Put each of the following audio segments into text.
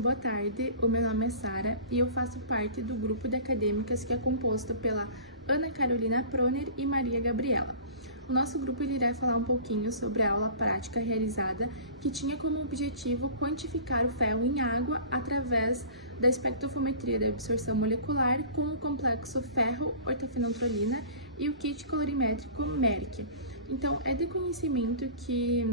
Boa tarde, o meu nome é Sara e eu faço parte do grupo de acadêmicas que é composto pela Ana Carolina Proner e Maria Gabriela. O nosso grupo irá falar um pouquinho sobre a aula prática realizada que tinha como objetivo quantificar o ferro em água através da espectrofometria de absorção molecular com o complexo ferro-ortofenantrolina e o kit colorimétrico MERC. Então, é de conhecimento que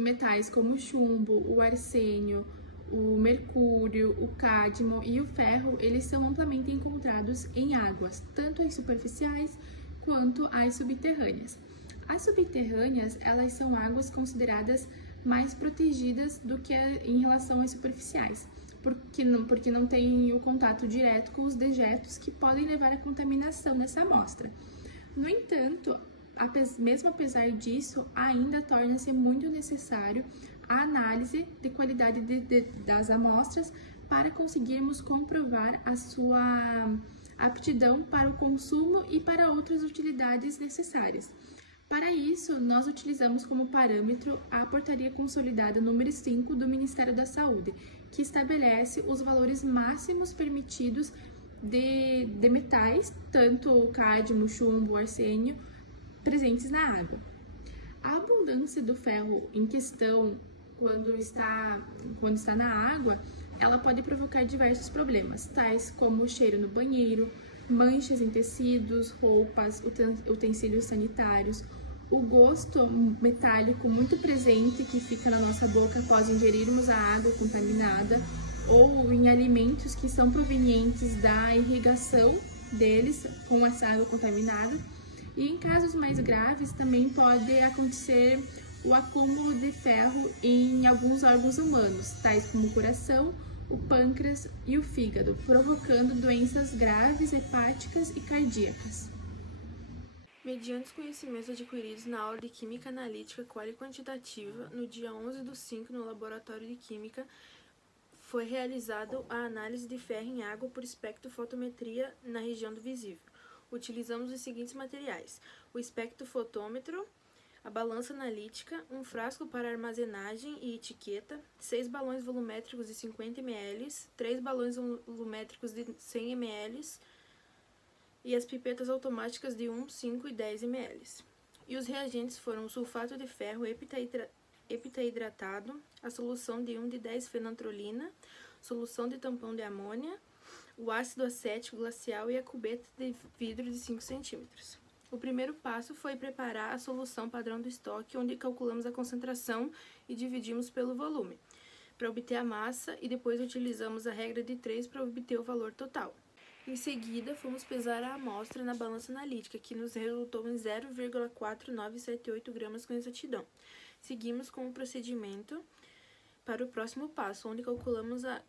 metais como o chumbo, o arsênio, o mercúrio, o cádmio e o ferro, eles são amplamente encontrados em águas, tanto as superficiais quanto as subterrâneas. As subterrâneas, elas são águas consideradas mais protegidas do que em relação às superficiais, porque não tem o contato direto com os dejetos que podem levar à contaminação dessa amostra. No entanto, mesmo apesar disso, ainda torna-se muito necessário a análise de qualidade das amostras para conseguirmos comprovar a sua aptidão para o consumo e para outras utilidades necessárias. Para isso, nós utilizamos como parâmetro a Portaria Consolidada número 5 do Ministério da Saúde, que estabelece os valores máximos permitidos de metais, tanto o cádmio, chumbo, arsênio, presentes na água. A abundância do ferro em questão, quando está na água, ela pode provocar diversos problemas, tais como o cheiro no banheiro, manchas em tecidos, roupas, utensílios sanitários, o gosto metálico muito presente que fica na nossa boca após ingerirmos a água contaminada, ou em alimentos que são provenientes da irrigação deles com essa água contaminada. E em casos mais graves também pode acontecer o acúmulo de ferro em alguns órgãos humanos, tais como o coração, o pâncreas e o fígado, provocando doenças graves, hepáticas e cardíacas. Mediante os conhecimentos adquiridos na aula de Química Analítica Qual e Quantitativa, no dia 11/5, no Laboratório de Química, foi realizada a análise de ferro em água por espectrofotometria na região do visível. Utilizamos os seguintes materiais: o espectrofotômetro, a balança analítica, um frasco para armazenagem e etiqueta, 6 balões volumétricos de 50 ml, 3 balões volumétricos de 100 ml e as pipetas automáticas de 1, 5 e 10 ml. E os reagentes foram o sulfato de ferro heptahidratado, a solução de 1,10-fenantrolina, solução de tampão de amônia, o ácido acético glacial e a cubeta de vidro de 5 cm. O primeiro passo foi preparar a solução padrão do estoque, onde calculamos a concentração e dividimos pelo volume, para obter a massa, e depois utilizamos a regra de 3 para obter o valor total. Em seguida, fomos pesar a amostra na balança analítica, que nos resultou em 0,4978 gramas com exatidão. Seguimos com o procedimento para o próximo passo, onde calculamos a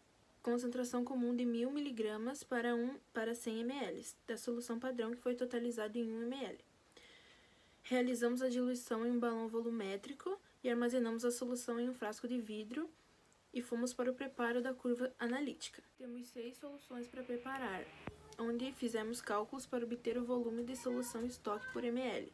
concentração comum de 1000 mg para 100 ml, da solução padrão, que foi totalizada em 1 ml. Realizamos a diluição em um balão volumétrico e armazenamos a solução em um frasco de vidro e fomos para o preparo da curva analítica. Temos 6 soluções para preparar, onde fizemos cálculos para obter o volume de solução estoque por ml,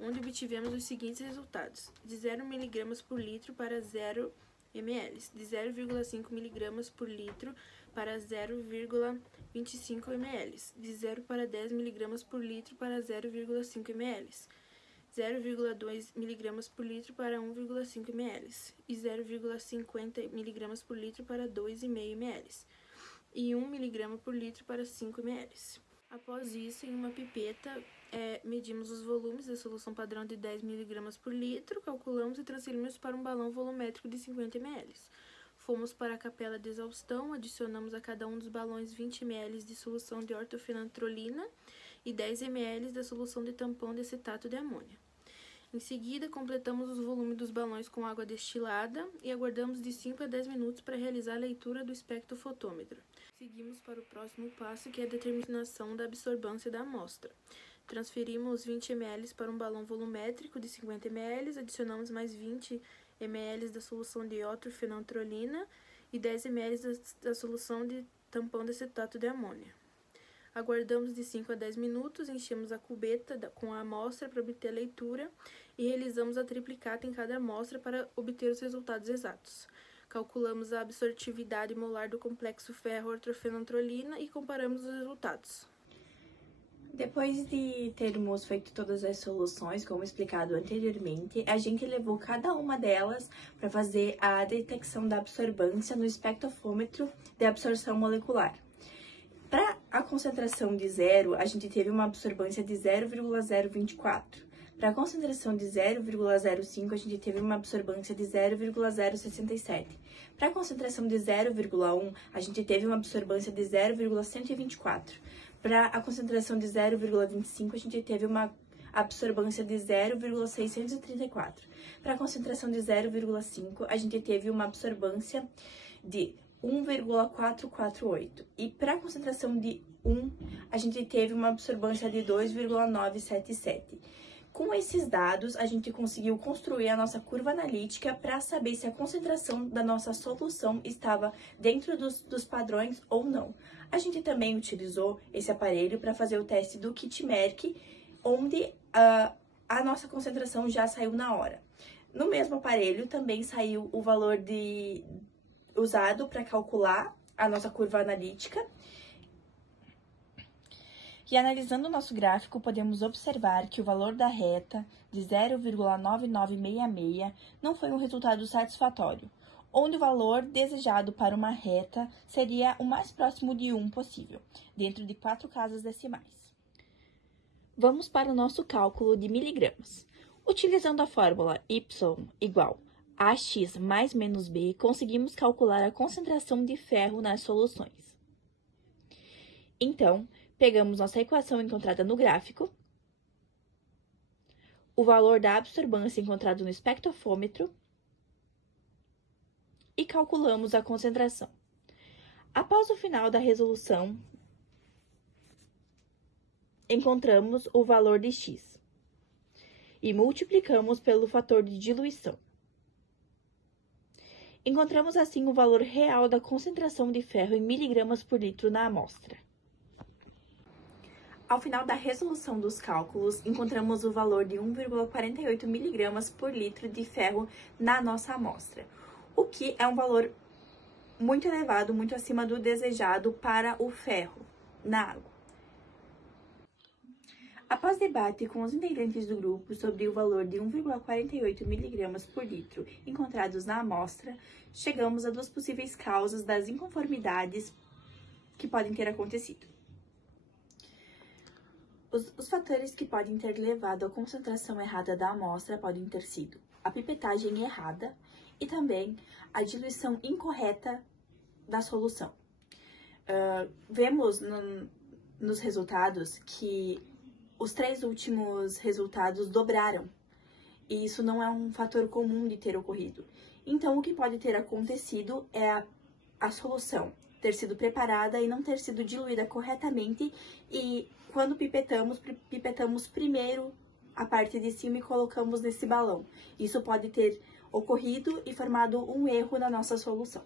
onde obtivemos os seguintes resultados: de 0 mg por litro para 0 ml, de 0,5 mg por litro para 0,25 ml, de 0 para 10 mg por litro para 0,5 ml, 0,2 mg por litro para 1,5 ml e 0,50 mg por litro para 2,5 ml e 1 mg por litro para 5 ml. Após isso, em uma pipeta, medimos os volumes da solução padrão de 10 mg por litro, calculamos e transferimos para um balão volumétrico de 50 ml. Fomos para a capela de exaustão, adicionamos a cada um dos balões 20 ml de solução de ortofenantrolina e 10 ml da solução de tampão de acetato de amônia. Em seguida, completamos os volumes dos balões com água destilada e aguardamos de 5 a 10 minutos para realizar a leitura do espectrofotômetro. Seguimos para o próximo passo, que é a determinação da absorvância da amostra. Transferimos 20 ml para um balão volumétrico de 50 ml, adicionamos mais 20 ml da solução de ortofenantrolina e 10 ml da solução de tampão de acetato de amônia. Aguardamos de 5 a 10 minutos, enchemos a cubeta com a amostra para obter a leitura e realizamos a triplicata em cada amostra para obter os resultados exatos. calculamos a absortividade molar do complexo ferro-ortofenantrolina e comparamos os resultados. Depois de termos feito todas as soluções, como explicado anteriormente, a gente levou cada uma delas para fazer a detecção da absorvância no espectrofômetro de absorção molecular. Para a concentração de 0, a gente teve uma absorvância de 0,024. Para a concentração de 0,05, a gente teve uma absorvância de 0,067. Para a concentração de 0,1, a gente teve uma absorvância de 0,124. Para a concentração de 0,25, a gente teve uma absorvância de 0,634. Para a concentração de 0,5, a gente teve uma absorvância de 1,448. E para a concentração de 1, a gente teve uma absorvância de 2,977. Com esses dados, a gente conseguiu construir a nossa curva analítica para saber se a concentração da nossa solução estava dentro dos padrões ou não. A gente também utilizou esse aparelho para fazer o teste do kit Merck, onde a nossa concentração já saiu na hora. No mesmo aparelho também saiu o valor usado para calcular a nossa curva analítica. E analisando o nosso gráfico, podemos observar que o valor da reta de 0,9966 não foi um resultado satisfatório, onde o valor desejado para uma reta seria o mais próximo de 1 possível, dentro de 4 casas decimais. Vamos para o nosso cálculo de miligramas. Utilizando a fórmula y igual a AX mais menos B, conseguimos calcular a concentração de ferro nas soluções. Então, pegamos nossa equação encontrada no gráfico, o valor da absorvância encontrado no espectrofômetro e calculamos a concentração. Após o final da resolução, encontramos o valor de X e multiplicamos pelo fator de diluição. Encontramos assim o valor real da concentração de ferro em miligramas por litro na amostra. Ao final da resolução dos cálculos, encontramos o valor de 1,48 miligramas por litro de ferro na nossa amostra, o que é um valor muito elevado, muito acima do desejado para o ferro na água. Após debate com os integrantes do grupo sobre o valor de 1,48 miligramas por litro encontrados na amostra, chegamos a 2 possíveis causas das inconformidades que podem ter acontecido. Os fatores que podem ter levado à concentração errada da amostra podem ter sido a pipetagem errada e também a diluição incorreta da solução. Vemos nos resultados que os 3 últimos resultados dobraram, e isso não é um fator comum de ter ocorrido. Então, o que pode ter acontecido é a solução ter sido preparada e não ter sido diluída corretamente, e quando pipetamos primeiro a parte de cima e colocamos nesse balão. Isso pode ter ocorrido e formado um erro na nossa solução.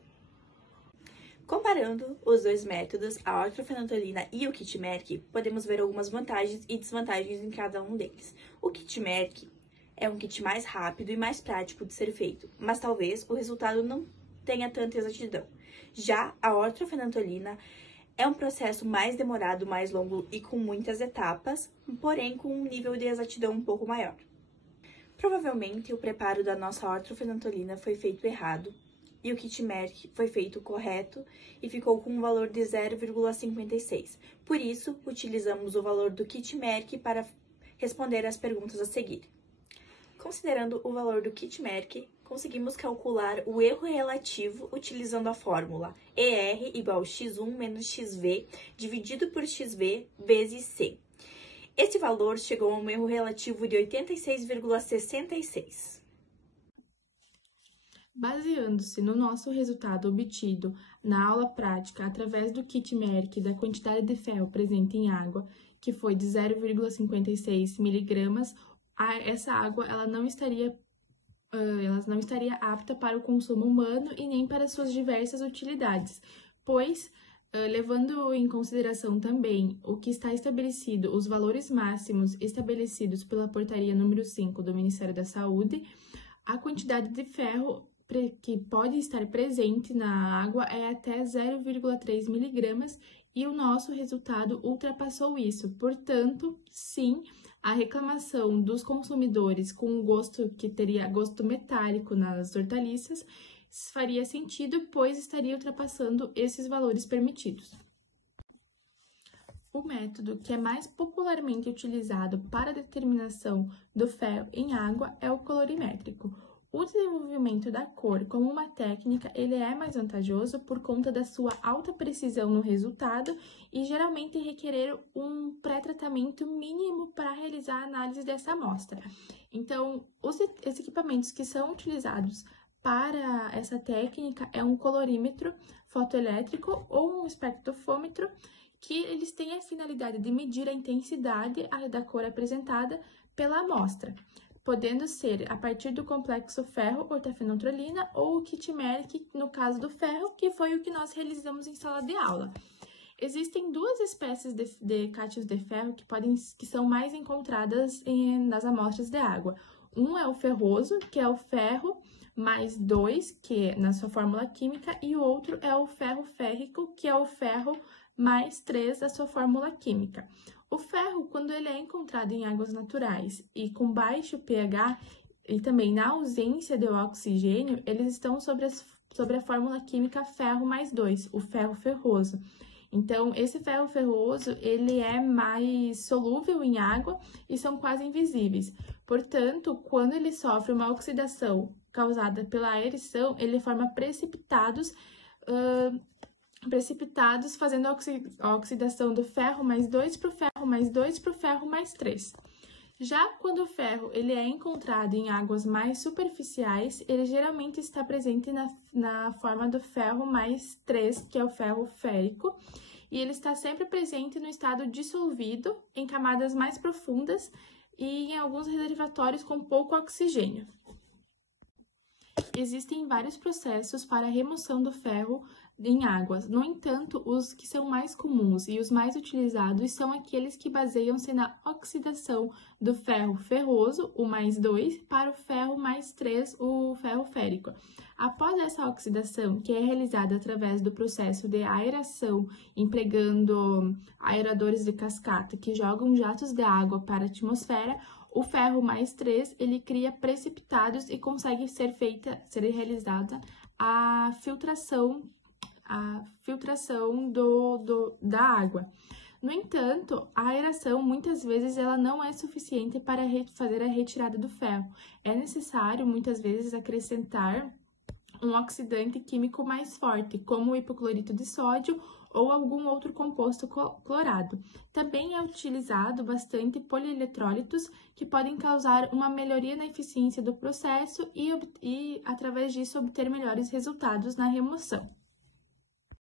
Comparando os 2 métodos, a ortofenantrolina e o kit Merck, podemos ver algumas vantagens e desvantagens em cada um deles. O kit Merck é um kit mais rápido e mais prático de ser feito, mas talvez o resultado não tenha tanta exatidão. Já a ortofenantrolina é um processo mais demorado, mais longo e com muitas etapas, porém com um nível de exatidão um pouco maior. Provavelmente o preparo da nossa ortofenantrolina foi feito errado e o kit Merck foi feito correto e ficou com um valor de 0,56. Por isso, utilizamos o valor do kit Merck para responder às perguntas a seguir. Considerando o valor do kit Merck, conseguimos calcular o erro relativo utilizando a fórmula ER igual x1 menos xv dividido por xv vezes c. Esse valor chegou a um erro relativo de 86,66. Baseando-se no nosso resultado obtido na aula prática através do kit Merck da quantidade de ferro presente em água, que foi de 0,56 miligramas, essa água ela não estaria apta para o consumo humano e nem para suas diversas utilidades, pois, levando em consideração também o que está estabelecido, os valores máximos estabelecidos pela portaria número 5 do Ministério da Saúde, a quantidade de ferro que pode estar presente na água é até 0,3 miligramas e o nosso resultado ultrapassou isso. Portanto, sim, a reclamação dos consumidores com gosto que teria gosto metálico nas hortaliças faria sentido, pois estaria ultrapassando esses valores permitidos. O método que é mais popularmente utilizado para a determinação do ferro em água é o colorimétrico. O desenvolvimento da cor como uma técnica, ele é mais vantajoso por conta da sua alta precisão no resultado e geralmente requerer um pré-tratamento mínimo para realizar a análise dessa amostra. Então, os equipamentos que são utilizados para essa técnica é um colorímetro fotoelétrico ou um espectrofômetro, que eles têm a finalidade de medir a intensidade da cor apresentada pela amostra, podendo ser a partir do complexo ferro-ortafenontrolina ou o kit Merck, no caso do ferro, que foi o que nós realizamos em sala de aula. Existem duas espécies de cátions de ferro que são mais encontradas nas amostras de água. Um é o ferroso, que é o ferro mais 2, que é na sua fórmula química, e o outro é o ferro férrico, que é o ferro mais 3 da sua fórmula química. O ferro, quando ele é encontrado em águas naturais e com baixo pH, e também na ausência de oxigênio, eles estão sobre a fórmula química ferro mais 2, o ferro ferroso. Então, esse ferro ferroso, ele é mais solúvel em água e são quase invisíveis. Portanto, quando ele sofre uma oxidação causada pela aerição, ele forma precipitados, fazendo a oxidação do ferro mais 2 para o ferro mais 2 para o ferro mais 3. Já quando o ferro ele é encontrado em águas mais superficiais, ele geralmente está presente na forma do ferro mais 3, que é o ferro férico, e ele está sempre presente no estado dissolvido, em camadas mais profundas e em alguns reservatórios com pouco oxigênio. Existem vários processos para a remoção do ferro em águas. No entanto, os que são mais comuns e os mais utilizados são aqueles que baseiam-se na oxidação do ferro ferroso, o mais 2, para o ferro mais 3, o ferro férico. Após essa oxidação, que é realizada através do processo de aeração, empregando aeradores de cascata que jogam jatos de água para a atmosfera, o ferro mais 3, ele cria precipitados e consegue ser realizada a filtração da água. No entanto, a aeração muitas vezes ela não é suficiente para fazer a retirada do ferro. É necessário muitas vezes acrescentar um oxidante químico mais forte, como o hipoclorito de sódio ou algum outro composto clorado. Também é utilizado bastante polieletrolitos, que podem causar uma melhoria na eficiência do processo e através disso, obter melhores resultados na remoção.